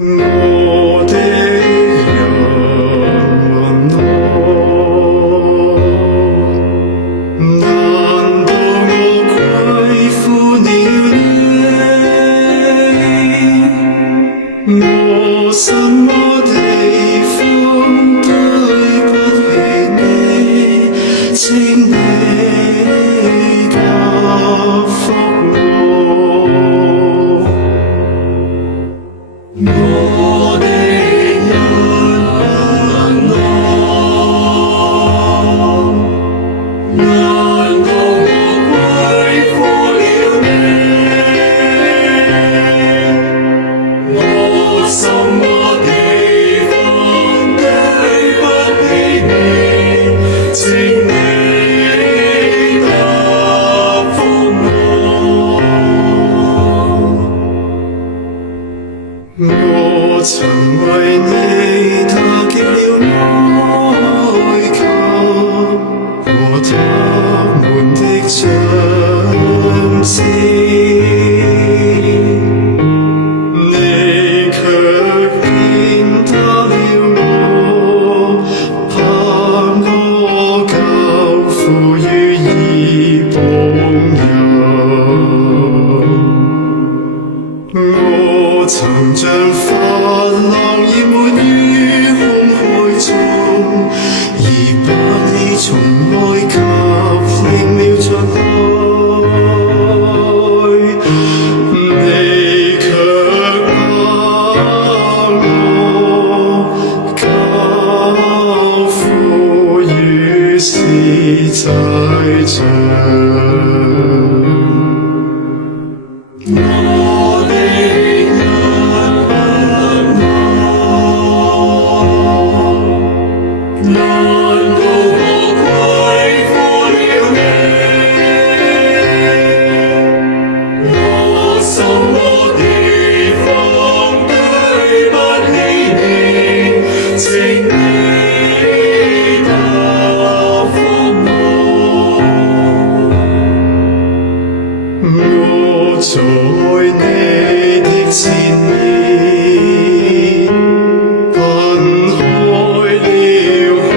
我的人難道我虧負了你？我什麼地方對不起你？請你答覆我的人難道我虧負了你？我什麼地方對不起你？請你答覆我曾為你打擊了埃及和他們的長子，你卻踐踏了我，把我交付於異邦人。我曾像發浪淹沒於空海中，而把你從埃及領了出來，你卻把我交付於司祭長。我在你的前面奔開了紅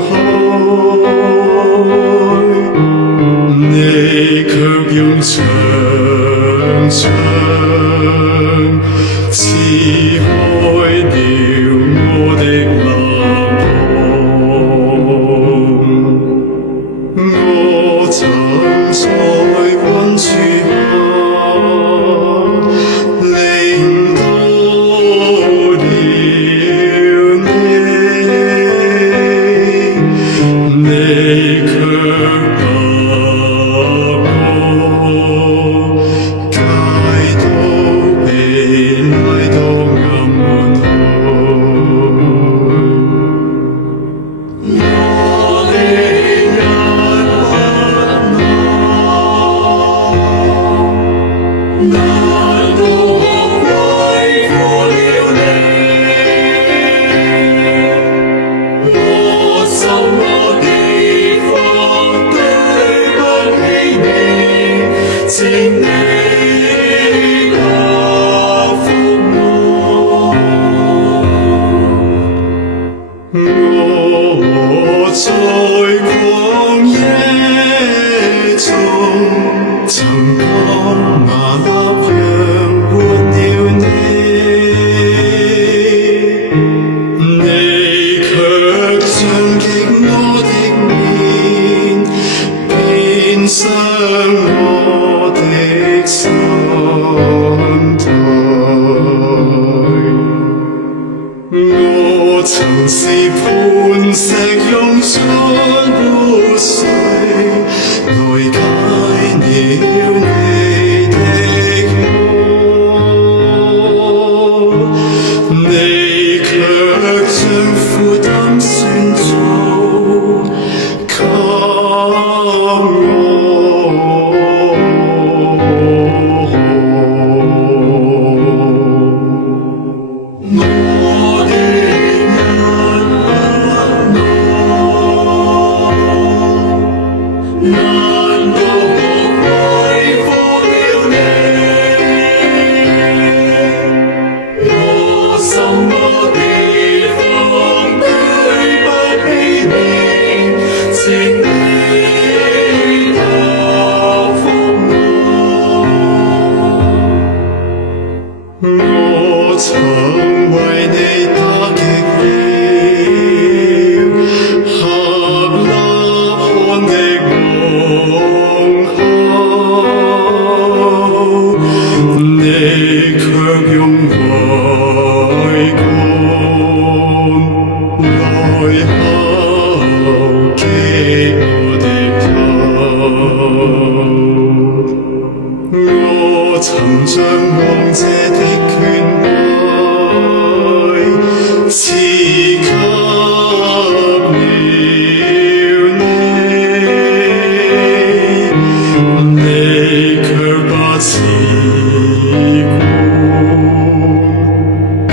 海，你卻用長槍刺開了我的肋膀。我曾在溫處下領到了你卻把我解到被拉到暗門難道我虧負了你？我什麼地方對不起你？請你答覆我在曠野中曾當馬納養活了你卻將擊我的面，變傷我的身體。我曾是磐石湧出活水，來解了你的渴，你卻將負擔算做給我。難道我虧負曾將王者的權位賜給了你，你卻不賜過，加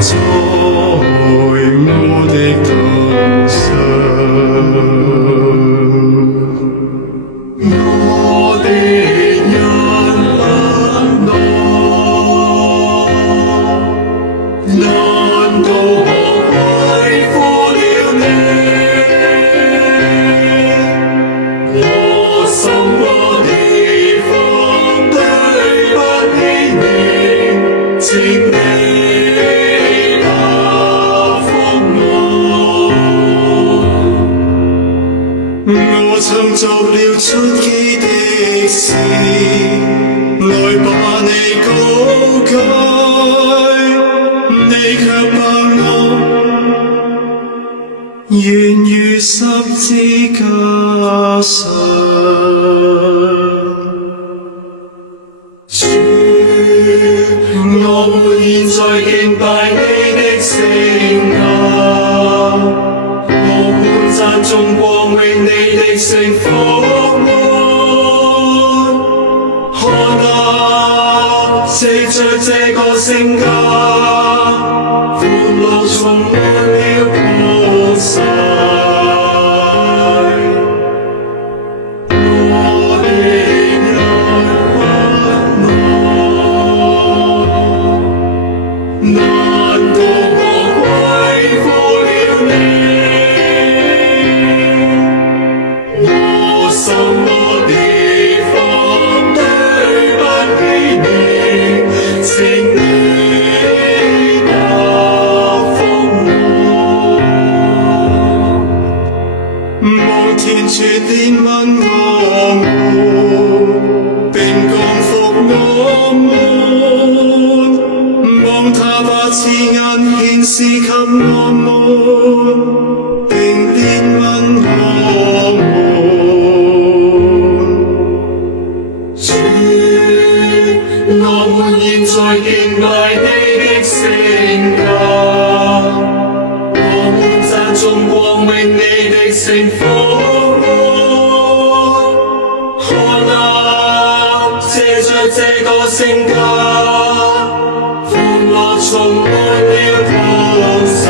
在我的頭上。我的人難道我虧負了你？我什麼地方對不起你？請你答覆我。我曾做了出奇的事，來把你告解，你卻把我懸於十字架上。主，我們現在敬拜你的聖顏，我們讚頌光榮你的聖福門。看啊，藉着這個聖家，歡樂充滿了普世。我的人難道我虧負了你？我什麼地方對不起你？請你答覆我。望天主憐憫我們，並降福我們，望他把慈顏顯示給我們，並憐憫我們。主，我們現在敬拜你的聖家，我們讚頌光榮你的聖福門。看啊，藉着這個聖家，歡樂充滿了普世。